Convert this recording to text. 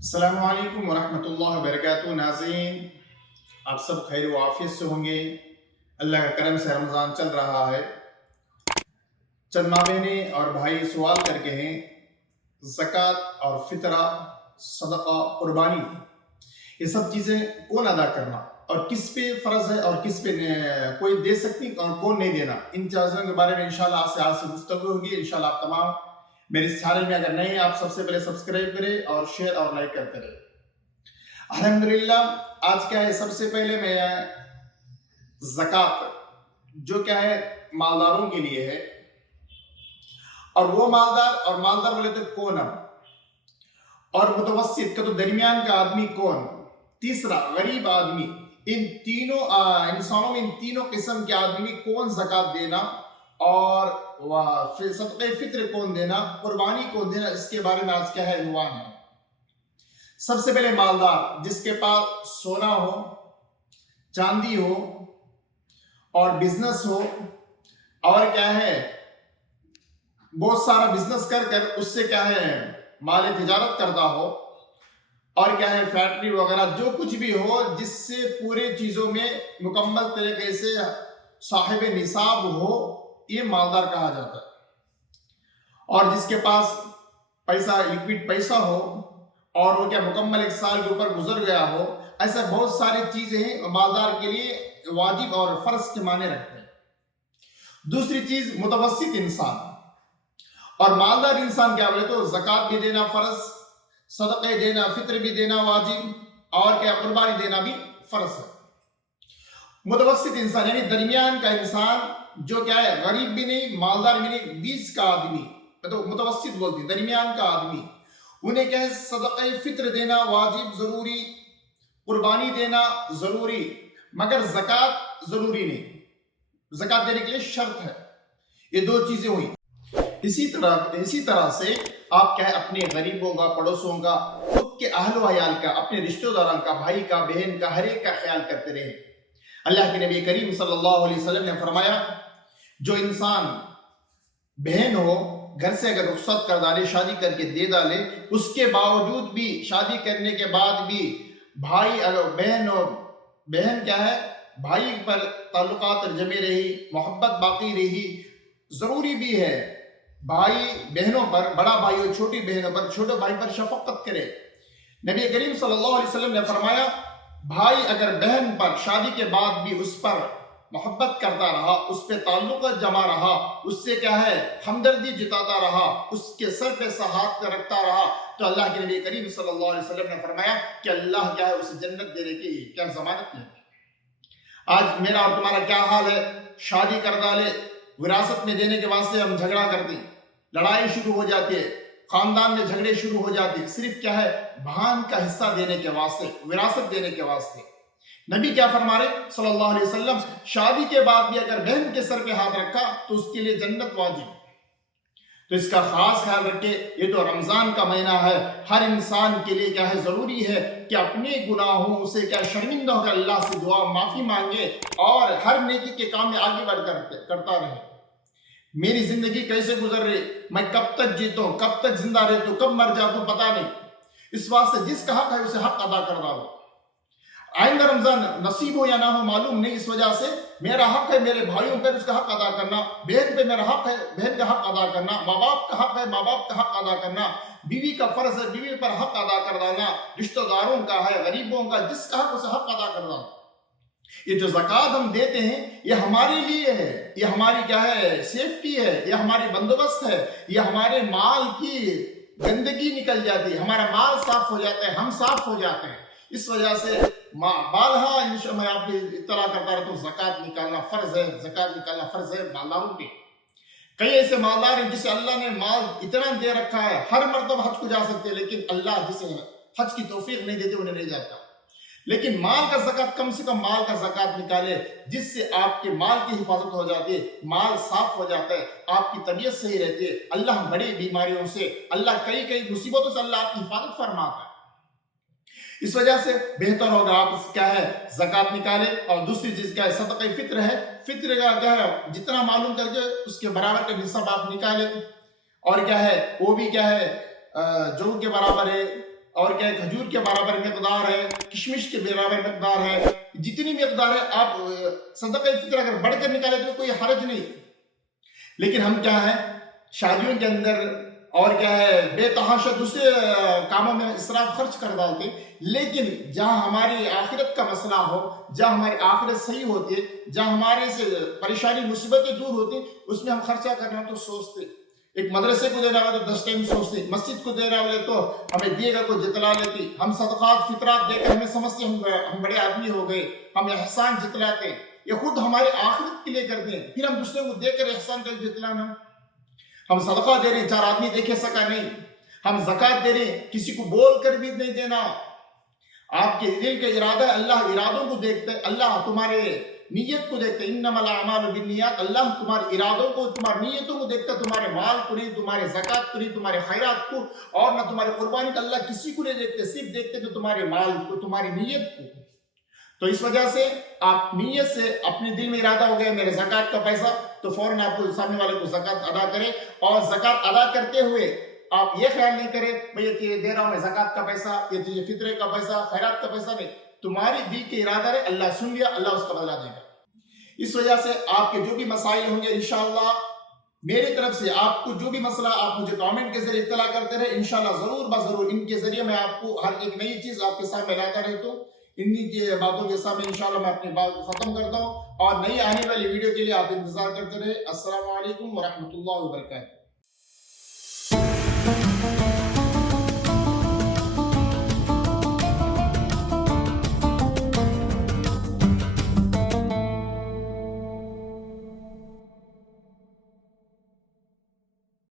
अस्सलाम वालेकुम वरहमतुल्लाहि वबरकातुहू। नाज़रीन, आप सब खैर व आफियत से होंगे। अल्लाह का करम से रमज़ान चल रहा है। चंद माँ बहनें और भाई सवाल करके हैं, ज़कात और फितरा, सदका, कुर्बानी, ये सब चीज़ें कौन अदा करना और किस पे फ़र्ज़ है और किस पे कोई दे सकती और कौन नहीं देना, इन चीज़ों के बारे में इंशाल्लाह आज से गुफ्तगू होगी। इंशाल्लाह आप तमाम मेरे इस चैनल में अगर नए हैं, आप सबसे पहले सब्सक्राइब करें और शेयर और लाइक करते रहे। अल्हम्दुलिल्लाह, आज क्या है, सबसे पहले मैं ज़कात जो क्या है मालदारों के लिए है, और वो मालदार बोले तो कौन है, और मुतवस्सित का तो दरमियान का आदमी कौन, तीसरा गरीब आदमी। इन तीनों इंसानों में इन तीनों किस्म के आदमी कौन ज़कात देना और सदक़े फित्र कौन देना, कुर्बानी कौन देना, इसके बारे में आज क्या है इन्वान है। सबसे पहले मालदार, जिसके पास सोना हो, चांदी हो और बिजनेस हो, और क्या है बहुत सारा बिजनेस कर उससे क्या है माल तिजारत करता हो, और क्या है फैक्ट्री वगैरह जो कुछ भी हो, जिससे पूरे चीजों में मुकम्मल तरीके से साहिब निसाब हो, ये मालदार कहा जाता है। और जिसके पास पैसा, लिक्विड पैसा हो, और वो क्या मुकम्मल एक साल के ऊपर गुजर गया हो, ऐसा बहुत सारी चीजें हैं मालदार के लिए वाजिब और फर्ज के माने रखते हैं। दूसरी चीज मुतवस्सित इंसान, और मालदार इंसान क्या बोले तो ज़कात भी देना फर्ज, सदक़े देना, फित्र भी देना वाजिब, और क्या कुर्बानी देना भी फर्ज है। मुतवस्सित इंसान यानी दरमियान का इंसान, जो क्या है गरीब भी नहीं, मालदार भी नहीं, बीच का आदमी, तो मुतवस्सित बोलते हैं, दरमियान का आदमी, उन्हें क्या है सदक़े फित्र देना वाजिब जरूरी, कुर्बानी देना जरूरी, मगर ज़कात जरूरी नहीं। ज़कात देने के लिए शर्त है। ये दो चीजें हुई। इसी तरह से आप क्या है अपने गरीबों का, पड़ोसों का, खुद के अहल वयाल का, अपने रिश्तेदारों का, भाई का, बहन का, हर एक का ख्याल करते रहे। अल्लाह के नबी करीम सल्लल्लाहु अलैहि वसल्लम ने फरमाया, जो इंसान बहन हो, घर से अगर रुखसत कर डाले, शादी करके दे डाले, उसके बावजूद भी, शादी करने के बाद भी भाई अगर बहन क्या है भाई पर ताल्लुकात जमे रही, मोहब्बत बाकी रही, जरूरी भी है भाई बहनों पर, बड़ा भाई हो छोटी बहनों पर, छोटे भाई पर शफकत करे। नबी करीम सल्लल्लाहु अलैहि वसल्लम ने फरमाया, भाई अगर बहन पर शादी के बाद भी उस पर मोहब्बत करता रहा, उस पे ताल्लुक जमा रहा, उससे क्या है हमदर्दी जिताता रहा, उसके सर पे हाथ रखता रहा, तो अल्लाह के नबी करीम सल्लल्लाहु अलैहि वसल्लम ने फरमाया कि अल्लाह क्या है उसे जन्नत देने की क्या जमानत नहीं। आज मेरा और तुम्हारा क्या हाल है, शादी कर डाले, विरासत में देने के वास्ते हम झगड़ा करते, लड़ाई शुरू हो जाती है, खानदान में झगड़े शुरू हो जाते, सिर्फ क्या है भान का हिस्सा देने के वास्ते, विरासत देने के वास्ते। नबी क्या फरमा रहे सल्लल्लाहु अलैहि वसल्लम, शादी के बाद भी अगर बहन के सर पे हाथ रखा तो उसके लिए जन्नत वाजिब। तो इसका खास ख्याल रखे। ये तो रमजान का महीना है, हर इंसान के लिए क्या है जरूरी है कि अपने गुनाहों से क्या शर्मिंदा होकर अल्लाह से दुआ माफी मांगे और हर नेकी के काम में आगे बढ़ करता रहे। मेरी जिंदगी कैसे गुजर रही, मैं कब तक जीता हूं, कब तक जिंदा रहता हूं, कब मर जाता हूं पता नहीं। इस वास्ते जिसका हक है उसे हक अदा कर डालो। आइंदा रमजान नसीब हो या ना हो मालूम नहीं, इस वजह से मेरा हक है मेरे भाइयों पर उसका हक अदा करना, बहन पे मेरा हक है बहन का हक अदा करना, माँ बाप का हक है माँ बाप का हक अदा करना, बीवी का फर्ज है बीवी पर हक अदा कर डालना, रिश्तेदारों का है, गरीबों का, जिसका हक उसे हक अदा कर डालना। ये जो ज़कात हम देते हैं ये हमारे लिए है, ये हमारी क्या है सेफ्टी है, ये हमारी बंदोबस्त है, ये हमारे माल की गंदगी निकल जाती है, हमारा माल साफ हो जाता है, हम साफ हो जाते हैं। इस वजह से बालहा मैं आपकी इत्तला करता रहता हूँ, ज़कात निकालना फर्ज है, ज़कात निकालना फर्ज है मालदारों पे। कई ऐसे मालदार हैं जिसे अल्लाह ने माल इतना दे रखा है, हर मर्तबा हज को जा सकते हैं, लेकिन अल्लाह जिसे हज की तौफीक नहीं देते उन्हें नहीं जाता। लेकिन माल का ज़कात, कम से कम माल का ज़कात निकाले, जिससे आपके माल की हिफाजत हो जाती है, माल साफ हो जाता है, आपकी तबीयत सही रहती है, अल्लाह बड़ी बीमारियों से, अल्लाह कई मुसीबतों से अल्लाह आपकी हिफाजत फरमाता है। इस वजह से बेहतर होगा आप क्या है ज़कात निकाले। और दूसरी चीज क्या है सदक़े फित्र है, फित्र का क्या है जितना मालूम करके उसके बराबर का निसाब आप निकाले, और क्या है वो भी क्या है जो के बराबर है, اور کیا ہے کھجور کے برابر مقدار ہے، کشمش کے برابر مقدار ہے، جتنی مقدار ہے آپ صدقہ فطر اگر بڑھ کر نکالے تو کوئی حرج نہیں. لیکن ہم کیا ہے شادیوں کے اندر اور کیا ہے بے تحاشا دوسرے کاموں میں اسراف خرچ کر ڈالتے. لیکن جہاں ہماری آخرت کا مسئلہ ہو، جہاں ہماری آخرت صحیح ہوتی ہے، جہاں ہمارے سے پریشانی مصیبتیں دور ہوتی ہیں، اس میں ہم خرچہ کرنا تو سوچتے. ایک مدرسے کو دینا ہوا تو 10 ٹائم سوچتے، مسجد کو دینا والے تو ہمیں دیے گا کو جتلا لیتی. ہم صدقات فطرات دے کر ہمیں سمجھتے ہم بڑے آدمی ہو گئے، ہم احسان جتلاتے. یہ خود ہمارے آخرت کے لیے کرتے ہیں، پھر ہم دوسرے کو دے کر احسان کر جتلانا. ہم صدقہ دے رہے ہیں 4 آدمی دیکھے سکا نہیں، ہم زکوٰۃ دے رہے ہیں کسی کو بول کر بھی نہیں دینا. آپ کے دل کا ارادہ ہے، اللہ ارادوں کو دیکھتے، اللہ تمہارے نیت کو دیکھتے. انما الاعمال بالنیات، اللہ تمہارے ارادوں کو تمہاری نیتوں کو دیکھتا. تمہارے مال کو نہیں، تمہارے زکوٰۃ کو نہیں، تمہارے خیرات کو اور نہ تمہارے قربانی کو. اللہ کسی کو نہیں دیکھتے، صرف دیکھتے تو تمہارے مال کو، تمہاری نیت کو. تو اس وجہ سے آپ نیت سے اپنے دل میں ارادہ ہو گیا میرے زکوٰۃ کا پیسہ، تو فوراً آپ کو سامنے والے کو زکوٰۃ ادا کریں. اور زکوٰۃ ادا کرتے ہوئے آپ یہ خیال نہیں کریں میں یہ دے رہا ہوں میں زکوٰۃ کا پیسہ، یہ فطرے کا پیسہ، خیرات کا پیسہ. نہیں، تمہاری دل کے ارادہ ہے، اللہ سن لیا، اللہ اس کا بدلہ دے گا. اس وجہ سے آپ کے جو بھی مسائل ہوں گے انشاءاللہ میری طرف سے آپ کو جو بھی مسئلہ آپ مجھے کامنٹ کے ذریعے اطلاع کرتے رہے، انشاءاللہ ضرور بضرور ان کے ذریعے میں آپ کو ہر ایک نئی چیز آپ کے سامنے لاتا رہتا ہوں. انہی کی باتوں کے سامنے انشاءاللہ میں اپنی بات کو ختم کرتا ہوں، اور نئی آنے والی ویڈیو کے لیے آپ انتظار کرتے رہے. السلام علیکم ورحمۃ اللہ وبرکاتہ.